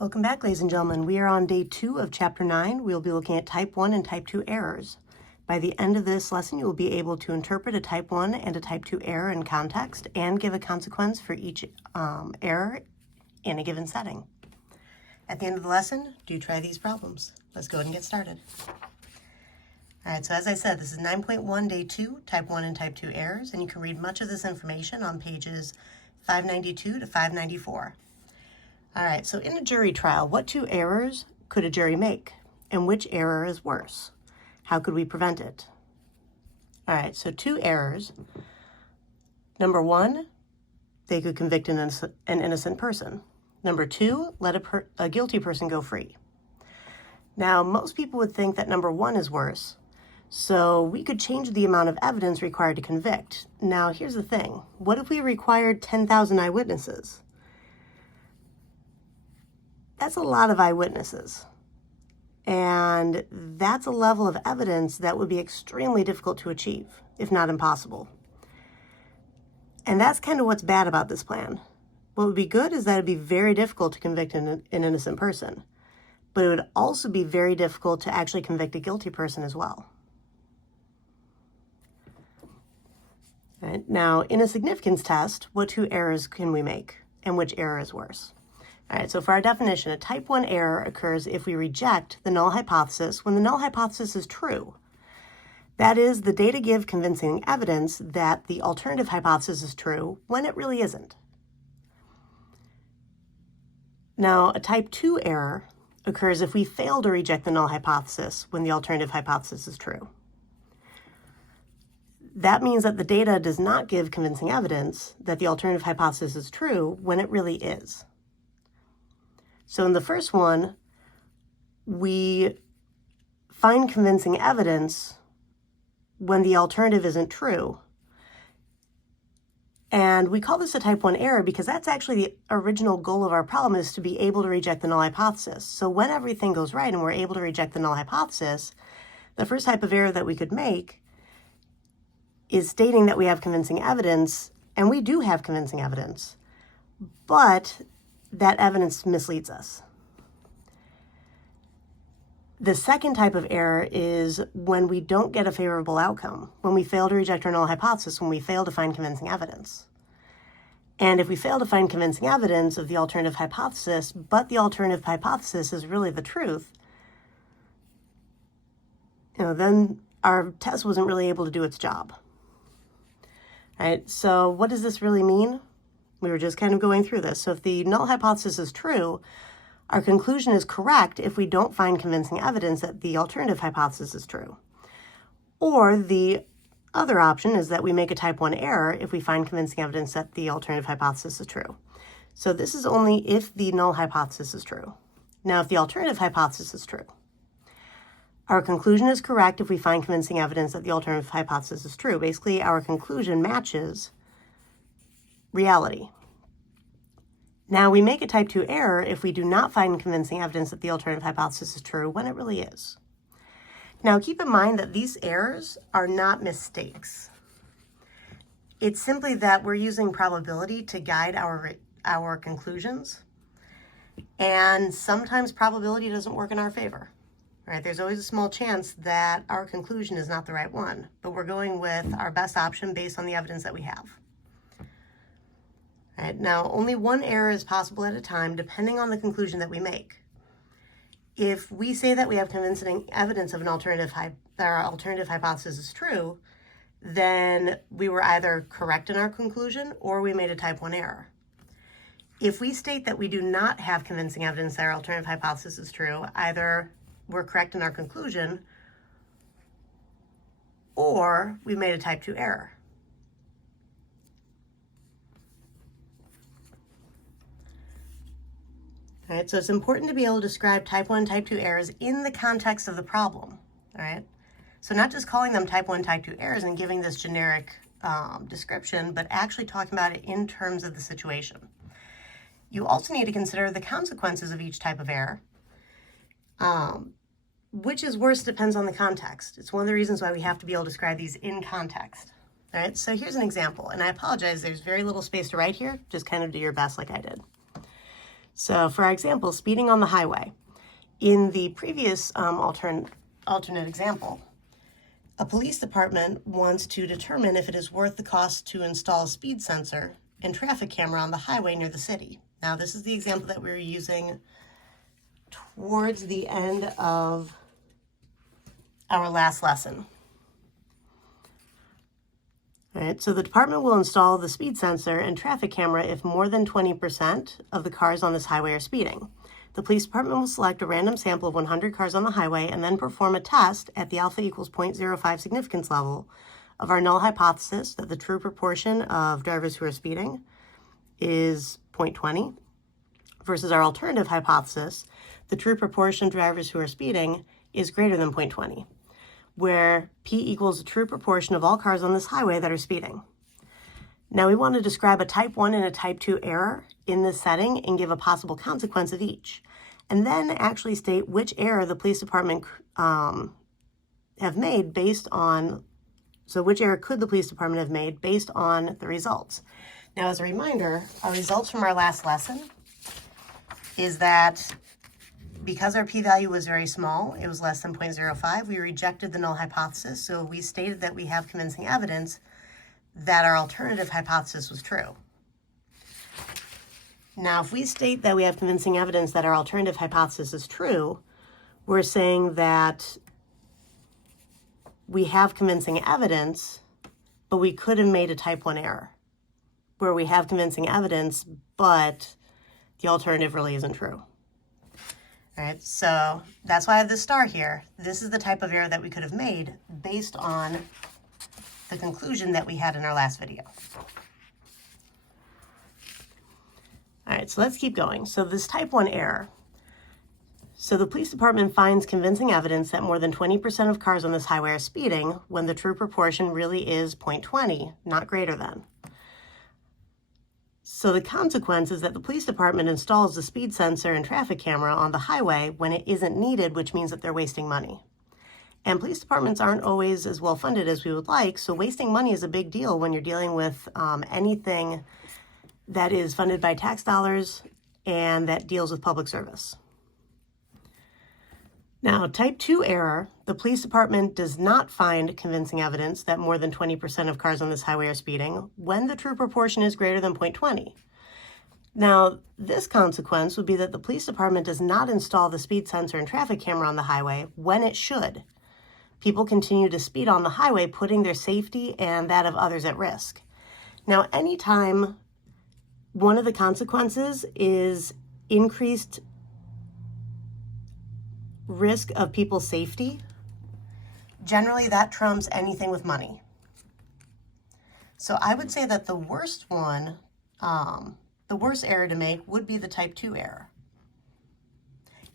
Welcome back, ladies and gentlemen. We are on day 2 of chapter 9. We'll be looking at type 1 and type 2 errors. By the end of this lesson, you will be able to interpret a type 1 and a type 2 error in context and give a consequence for each error in a given setting. At the end of the lesson, do try these problems. Let's go ahead and get started. All right, so as I said, this is 9.1, day 2, type 1 and type 2 errors, and you can read much of this information on pages 592 to 594. All right, so in a jury trial, what 2 errors could a jury make? And which error is worse? How could we prevent it? All right, so 2 errors. Number 1, they could convict an innocent person. Number 2, let a guilty person go free. Now, most people would think that number 1 is worse, so we could change the amount of evidence required to convict. Now, here's the thing. What if we required 10,000 eyewitnesses? That's a lot of eyewitnesses. And that's a level of evidence that would be extremely difficult to achieve, if not impossible. And that's kind of what's bad about this plan. What would be good is that it'd be very difficult to convict an innocent person, but it would also be very difficult to actually convict a guilty person as well. All right, now, in a significance test, what 2 errors can we make, and which error is worse? All right, so for our definition, a type 1 error occurs if we reject the null hypothesis when the null hypothesis is true. That is, the data give convincing evidence that the alternative hypothesis is true when it really isn't. Now, a type 2 error occurs if we fail to reject the null hypothesis when the alternative hypothesis is true. That means that the data does not give convincing evidence that the alternative hypothesis is true when it really is. So in the first one, we find convincing evidence when the alternative isn't true. And we call this a type 1 error because that's actually the original goal of our problem, is to be able to reject the null hypothesis. So when everything goes right and we're able to reject the null hypothesis, the first type of error that we could make is stating that we have convincing evidence, and we do have convincing evidence, but that evidence misleads us. The second type of error is when we don't get a favorable outcome, when we fail to reject our null hypothesis, when we fail to find convincing evidence. And if we fail to find convincing evidence of the alternative hypothesis, but the alternative hypothesis is really the truth, then our test wasn't really able to do its job. All right, so what does this really mean? We were just kind of going through this. So if the null hypothesis is true, our conclusion is correct if we don't find convincing evidence that the alternative hypothesis is true. Or the other option is that we make a type 1 error if we find convincing evidence that the alternative hypothesis is true. So this is only if the null hypothesis is true. Now, if the alternative hypothesis is true, our conclusion is correct if we find convincing evidence that the alternative hypothesis is true. Basically, our conclusion matches reality. Now, we make a type 2 error if we do not find convincing evidence that the alternative hypothesis is true when it really is. Now, keep in mind that these errors are not mistakes. It's simply that we're using probability to guide our conclusions, and sometimes probability doesn't work in our favor. Right? There's always a small chance that our conclusion is not the right one, but we're going with our best option based on the evidence that we have. Right, now, only one error is possible at a time, depending on the conclusion that we make. If we say that we have convincing evidence of that our alternative hypothesis is true, then we were either correct in our conclusion or we made a type 1 error. If we state that we do not have convincing evidence that our alternative hypothesis is true, either we're correct in our conclusion or we made a type 2 error. All right, so it's important to be able to describe type 1 and type 2 errors in the context of the problem, all right? So not just calling them type 1, type 2 errors and giving this generic description, but actually talking about it in terms of the situation. You also need to consider the consequences of each type of error. Which is worse depends on the context. It's one of the reasons why we have to be able to describe these in context. All right, so here's an example, and I apologize, there's very little space to write here. Just kind of do your best like I did. So for our example, speeding on the highway. In the previous alternate example, a police department wants to determine if it is worth the cost to install a speed sensor and traffic camera on the highway near the city. Now, this is the example that we were using towards the end of our last lesson. All right, so the department will install the speed sensor and traffic camera if more than 20% of the cars on this highway are speeding. The police department will select a random sample of 100 cars on the highway and then perform a test at the alpha equals 0.05 significance level of our null hypothesis that the true proportion of drivers who are speeding is 0.20 versus our alternative hypothesis, the true proportion of drivers who are speeding is greater than 0.20, where P equals the true proportion of all cars on this highway that are speeding. Now we want to describe a type 1 and a type 2 error in this setting and give a possible consequence of each, and then actually state which error the police department have made based on, so which error could the police department have made based on the results. Now, as a reminder, our results from our last lesson is that because our p-value was very small, it was less than 0.05, we rejected the null hypothesis, so we stated that we have convincing evidence that our alternative hypothesis was true. Now, if we state that we have convincing evidence that our alternative hypothesis is true, we're saying that we have convincing evidence, but we could have made a type 1 error, where we have convincing evidence, but the alternative really isn't true. All right, so that's why I have this star here. This is the type of error that we could have made based on the conclusion that we had in our last video. All right, so let's keep going. So this type 1 error. So the police department finds convincing evidence that more than 20% of cars on this highway are speeding when the true proportion really is 0.20, not greater than. So the consequence is that the police department installs the speed sensor and traffic camera on the highway when it isn't needed, which means that they're wasting money. And police departments aren't always as well funded as we would like, so wasting money is a big deal when you're dealing with anything that is funded by tax dollars and that deals with public service. Now, type 2 error, the police department does not find convincing evidence that more than 20% of cars on this highway are speeding when the true proportion is greater than 0.20. Now, this consequence would be that the police department does not install the speed sensor and traffic camera on the highway when it should. People continue to speed on the highway, putting their safety and that of others at risk. Now, anytime one of the consequences is increased risk of people's safety, generally that trumps anything with money. So I would say that the worst one, the worst error to make would be the type 2 error.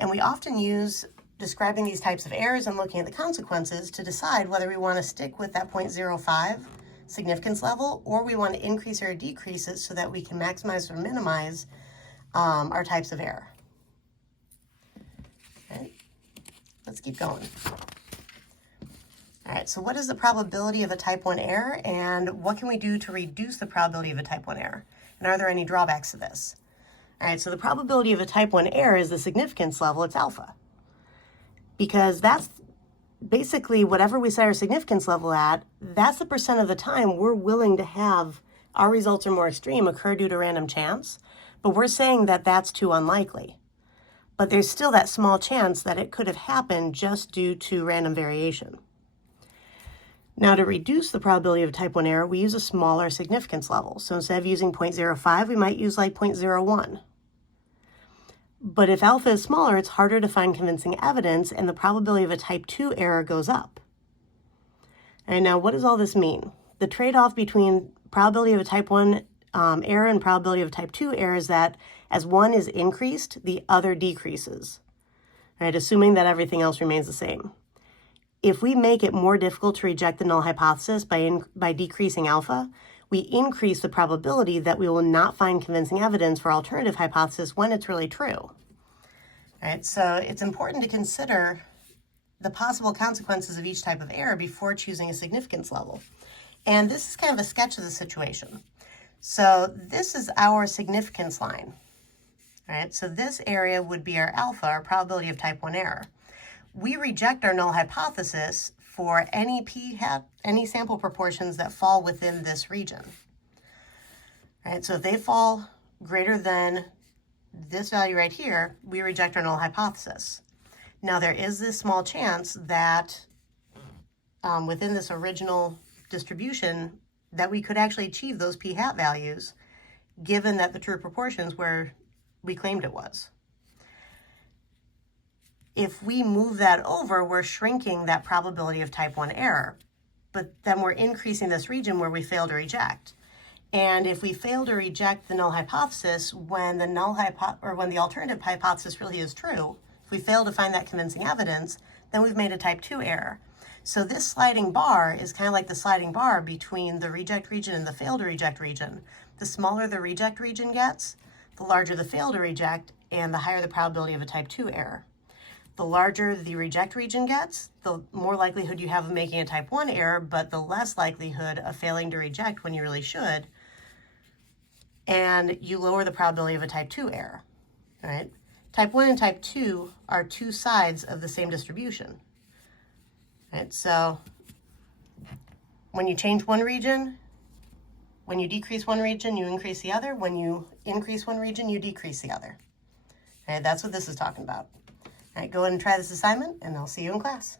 And we often use describing these types of errors and looking at the consequences to decide whether we want to stick with that 0.05 significance level or we want to increase or decrease it so that we can maximize or minimize our types of error. Okay. Let's keep going. All right, so what is the probability of a type 1 error and what can we do to reduce the probability of a type 1 error? And are there any drawbacks to this? All right, so the probability of a type 1 error is the significance level, it's alpha. Because that's basically whatever we set our significance level at, that's the percent of the time we're willing to have our results are more extreme occur due to random chance, but we're saying that that's too unlikely. But there's still that small chance that it could have happened just due to random variation. Now, to reduce the probability of type 1 error, we use a smaller significance level. So instead of using 0.05, we might use like 0.01. But if alpha is smaller, it's harder to find convincing evidence, and the probability of a type 2 error goes up. And now, what does all this mean? The trade-off between probability of a type 1 error and probability of a type 2 error is that as one is increased, the other decreases, right? Assuming that everything else remains the same. If we make it more difficult to reject the null hypothesis by decreasing alpha, we increase the probability that we will not find convincing evidence for alternative hypothesis when it's really true. All right, so it's important to consider the possible consequences of each type of error before choosing a significance level. And this is kind of a sketch of the situation. So this is our significance line. All right, so this area would be our alpha, our probability of type 1 error. We reject our null hypothesis for any p-hat, any sample proportions that fall within this region. All right, so if they fall greater than this value right here, we reject our null hypothesis. Now there is this small chance that within this original distribution that we could actually achieve those p-hat values given that the true proportions where we claimed it was. If we move that over, we're shrinking that probability of type 1 error, but then we're increasing this region where we fail to reject. And if we fail to reject the null hypothesis when the when the alternative hypothesis really is true, if we fail to find that convincing evidence, then we've made a type 2 error. So this sliding bar is kind of like the sliding bar between the reject region and the fail to reject region. The smaller the reject region gets, the larger the fail to reject, and the higher the probability of a type 2 error. The larger the reject region gets, the more likelihood you have of making a type 1 error, but the less likelihood of failing to reject when you really should, and you lower the probability of a type 2 error. All right? Type 1 and type 2 are two sides of the same distribution. All right? So when you change one region, when you decrease one region, you increase the other. When you increase one region, you decrease the other. All right? That's what this is talking about. All right, go ahead and try this assignment, and I'll see you in class.